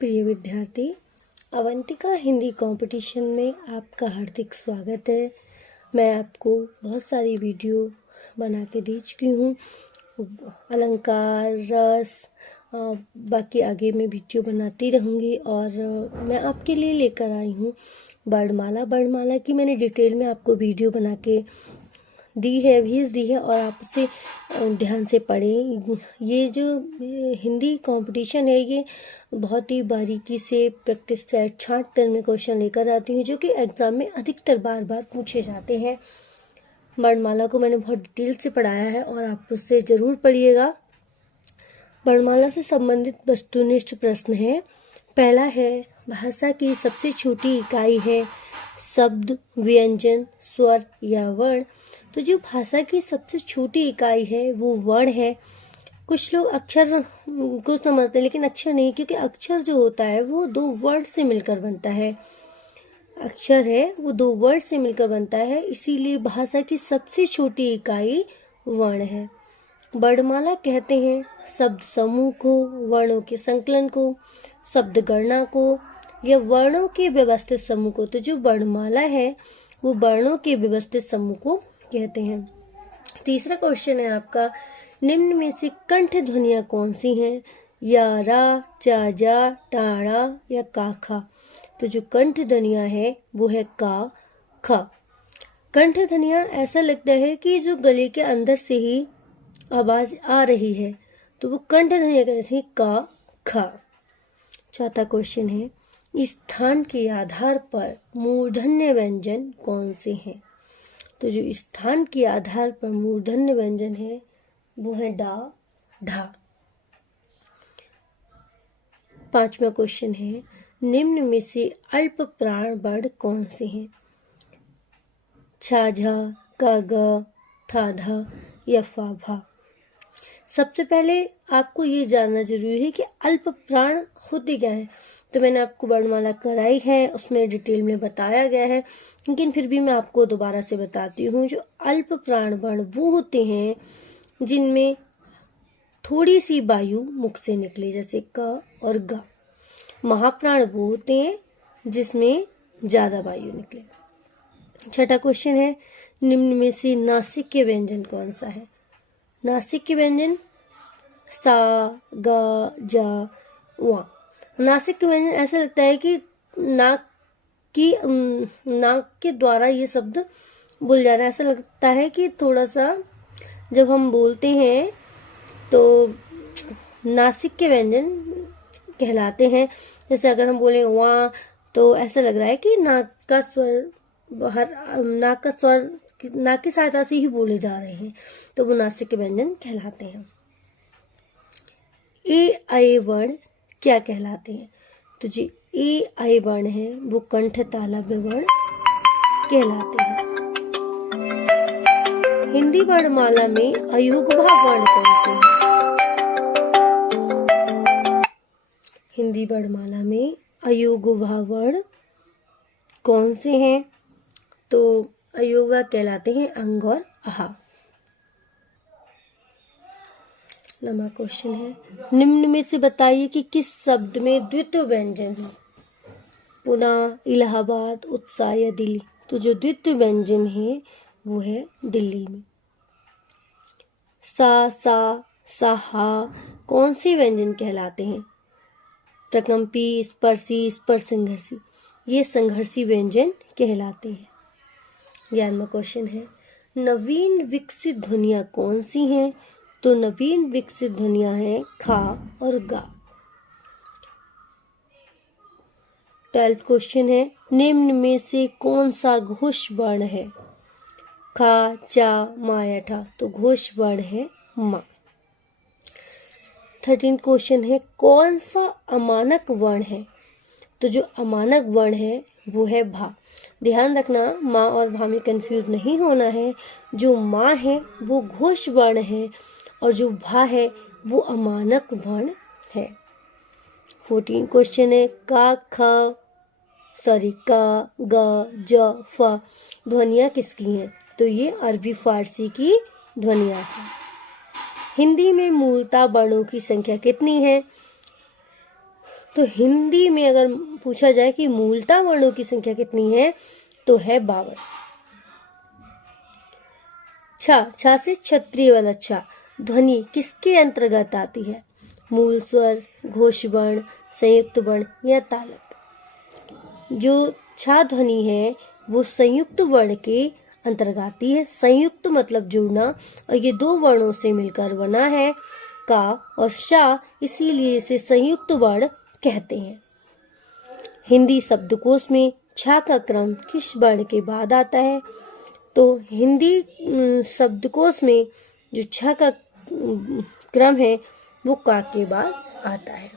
प्रिय विद्यार्थी, अवंतिका हिंदी कंपटीशन में आपका हार्दिक स्वागत है। मैं आपको बहुत सारी वीडियो बना के दे चुकी हूँ। अलंकार, रस, बाकी आगे मैं वीडियो बनाती रहूँगी और मैं आपके लिए लेकर आई हूँ वर्णमाला की मैंने डिटेल में आपको वीडियो बना के भेज दी है और आप उसे ध्यान से पढ़ें। ये जो हिंदी कंपटीशन है ये बहुत ही बारीकी से प्रैक्टिस सेट छांट कर मैं क्वेश्चन लेकर आती हूँ जो कि एग्जाम में अधिकतर बार पूछे जाते हैं। वर्णमाला को मैंने बहुत डिटेल से पढ़ाया है और आप उससे ज़रूर पढ़िएगा। वर्णमाला से संबंधित वस्तुनिष्ठ प्रश्न है। पहला है, भाषा की सबसे छोटी इकाई है शब्द, व्यंजन, स्वर या वर्ण। तो जो भाषा की सबसे छोटी इकाई है वो वर्ण है। कुछ लोग अक्षर को समझते हैं लेकिन अक्षर नहीं, क्योंकि अक्षर जो होता है वो दो वर्ड से मिलकर बनता है। अक्षर है वो दो वर्ड से मिलकर बनता है, इसीलिए भाषा की सबसे छोटी इकाई वर्ण है। वर्णमाला कहते हैं शब्द समूह को, वर्णों के संकलन को, शब्द गणना को या वर्णों के व्यवस्थित समूह को। तो जो वर्णमाला है वो वर्णों के व्यवस्थित समूह को कहते हैं। तीसरा क्वेश्चन है आपका, निम्न में से कंठ ध्वनियां कौन सी हैं? या, रा, चा, जा, टाड़ा या का, खा। तो जो कंठ ध्वनियां है वो है का, खा। कंठ ध्वनियां ऐसा लगता है कि जो गले के अंदर से ही आवाज आ रही है, तो वो कंठ ध्वनियां कहते हैं का, खा। चौथा क्वेश्चन है, स्थान के आधार पर मूर्धन्य व्यंजन कौन से हैं? तो जो स्थान के आधार पर मूर्धन्य व्यंजन है वो है डा, ढा। पांचवा क्वेश्चन है, निम्न में से अल्प प्राण वर्ण कौन से हैं? छा, झा, का, ग, था, धा या फा, भा। सबसे पहले आपको ये जानना जरूरी है कि अल्प प्राण होते क्या है। तो मैंने आपको वर्णमाला कराई है, उसमें डिटेल में बताया गया है, लेकिन फिर भी मैं आपको दोबारा से बताती हूँ। जो अल्प प्राण वर्ण वो होते हैं जिनमें थोड़ी सी वायु मुख से निकले, जैसे क और ग। महाप्राण वो होते हैं जिसमें ज्यादा वायु निकले। छठा क्वेश्चन है, निम्न में से नासिक्य व्यंजन कौन सा है? नासिक्य व्यंजन सा, गा, जा, वा। नासिक्य व्यंजन ऐसा लगता है कि नाक के द्वारा ये शब्द बोल जा रहा है। ऐसा लगता है कि थोड़ा सा जब हम बोलते हैं तो नासिक्य व्यंजन कहलाते हैं। जैसे अगर हम बोले वहाँ, तो ऐसा लग रहा है कि नाक का स्वर नाक की सहायता से ही बोले जा रहे हैं, तो वो नासिक्य व्यंजन कहलाते हैं। ए आई वर्ण क्या कहलाते हैं? तो जी ए आई वर्ण है वो कंठ तालव्य वर्ण कहलाते हैं। हिंदी वर्णमाला में अयुग्मा वर्ण कौन से हैं? हिंदी वर्णमाला में अयुग्मा वर्ण कौन से हैं? तो अयुग्मा कहलाते हैं अंग और आहा। नवा क्वेश्चन है, निम्न में से बताइए कि किस शब्द में द्वित्व व्यंजन है? पुणे, इलाहाबाद, उत्साह या दिल्ली। तो जो द्वित्व व्यंजन है वो है दिल्ली में। सा, साहा कौन से व्यंजन कहलाते हैं? प्रकंपी, स्पर्शी, स्पर्श संघर्षी। ये संघर्षी व्यंजन कहलाते हैं। 11वां क्वेश्चन है, नवीन विकसित ध्वनियां कौन सी हैं? तो नवीन विकसित ध्वनियां हैं खा और गा। 12वां क्वेश्चन है, निम्न में से कौन सा घोष वर्ण है? खा, चा, मा या ठा। तो घोष वर्ण है मा। 13वां क्वेश्चन है, कौन सा अमानक वर्ण है? तो जो अमानक वर्ण है वो है भा। ध्यान रखना, माँ और भा में कंफ्यूज नहीं होना है। जो माँ है वो घोष वर्ण है और जो भा है वो अमानक वर्ण है। 14वां क्वेश्चन है, का, ग, ज, फ ध्वनियाँ किसकी हैं? तो ये अरबी फारसी की ध्वनियाँ हैं। हिंदी में मूलतः वर्णों की संख्या कितनी है? तो हिंदी में अगर पूछा जाए कि मूलतः वर्णों की संख्या कितनी है तो है 52। छा से क्षत्रिय वाला छा ध्वनि किसके अंतर्गत आती है? मूल स्वर, घोष वर्ण, संयुक्त वर्ण या तालव्य? जो छा ध्वनि है वो संयुक्त वर्ण के अंतर्गत आती है। संयुक्त मतलब जुड़ना, और ये दो वर्णों से मिलकर बना है का और शा, इसीलिए इसे संयुक्त वर्ण कहते हैं। हिंदी शब्दकोश में छा का क्रम किस वर्ण के बाद आता है? तो हिंदी शब्दकोश में जो छा का क्रम है वो का के बाद आता है।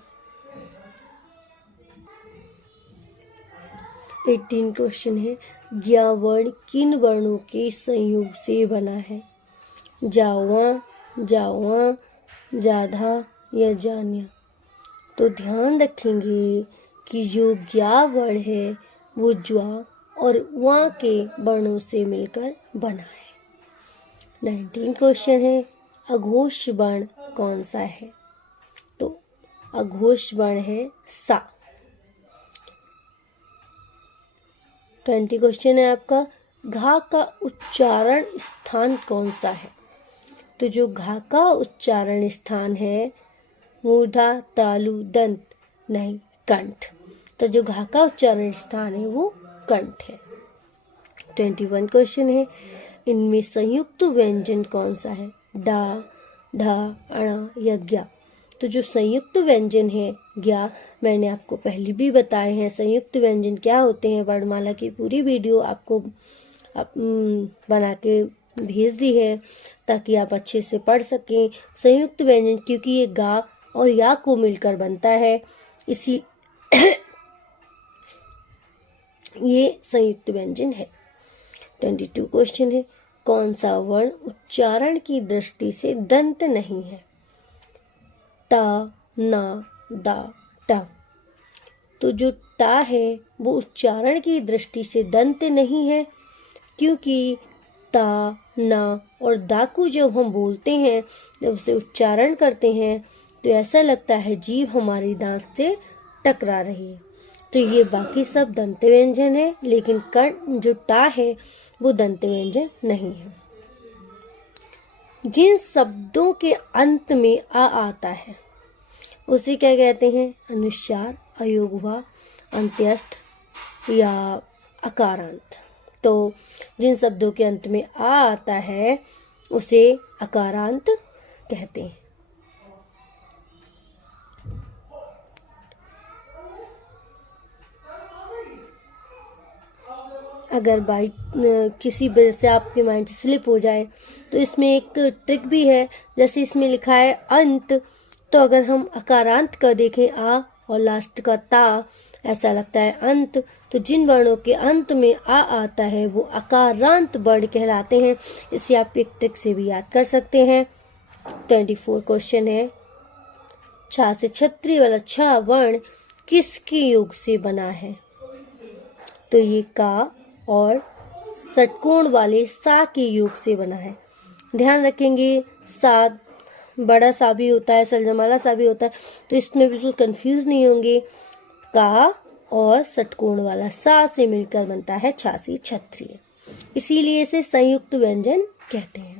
18 क्वेश्चन है, ज्ञा वर्ण किन वर्णों के संयोग से बना है? जावा, जावा, जाधा या जान्या? तो ध्यान रखेंगे कि जो ज्ञा वर्ण है वो ज्वा और वा के वर्णों से मिलकर बना है। 19 क्वेश्चन है, अघोष वर्ण कौन सा है? तो अघोष वर्ण है सा। 20 क्वेश्चन है आपका, घा का उच्चारण स्थान कौन सा है? तो जो घा का उच्चारण स्थान है मूर्धा, तालु, दंत नहीं कंठ। तो जो घा का उच्चारण स्थान है वो कंठ है। 21 क्वेश्चन है, इनमें संयुक्त व्यंजन कौन सा है? डा, ढा, अणा या ज्ञा? तो जो संयुक्त व्यंजन है ज्ञा, मैंने आपको पहले भी बताए हैं संयुक्त व्यंजन क्या होते हैं। वर्णमाला की पूरी वीडियो आपको बना के भेज दी है ताकि आप अच्छे से पढ़ सकें। संयुक्त व्यंजन क्योंकि ये गा और या को मिलकर बनता है, इसी ये संयुक्त व्यंजन है। 22 क्वेश्चन है, कौन सा वर्ण उच्चारण की दृष्टि से दंत नहीं है? ता, ना, दा, टा। तो जो टा है वो उच्चारण की दृष्टि से दंत नहीं है क्योंकि ता, ना और दा को जब हम बोलते हैं, जब उसे उच्चारण करते हैं तो ऐसा लगता है जीभ हमारी दांत से टकरा रही है। तो ये बाकी सब दंत व्यंजन है, लेकिन कर्ण जो टा है वो दंत व्यंजन नहीं है। जिन शब्दों के अंत में आ आता है उसे क्या कहते हैं? अनुस्वार, अयोगवा, अंत्यस्थ या अकारांत। तो जिन शब्दों के अंत में आ आता है उसे अकारांत कहते हैं। अगर किसी वजह से आपके माइंड से स्लिप हो जाए तो इसमें एक ट्रिक भी है। जैसे इसमें लिखा है अंत, तो अगर हम अकारांत का देखें आ और लास्ट का ता, ऐसा लगता है अंत। तो जिन वर्णों के अंत में आ आता है वो अकारांत वर्ण कहलाते हैं। इसे आप एक ट्रिक से भी याद कर सकते हैं। 24 क्वेश्चन है, छा से क्षत्रिय वाला छा वर्ण किसके योग से बना है? तो ये का और षटकोण वाले सा के योग से बना है। ध्यान रखेंगे सा बड़ा सा भी होता है, सलजमाला सा भी होता है, तो इसमें बिल्कुल कंफ्यूज नहीं होंगे। का और षटकोण वाला सा से मिलकर बनता है छासी क्षत्रिय, इसीलिए इसे संयुक्त व्यंजन कहते हैं।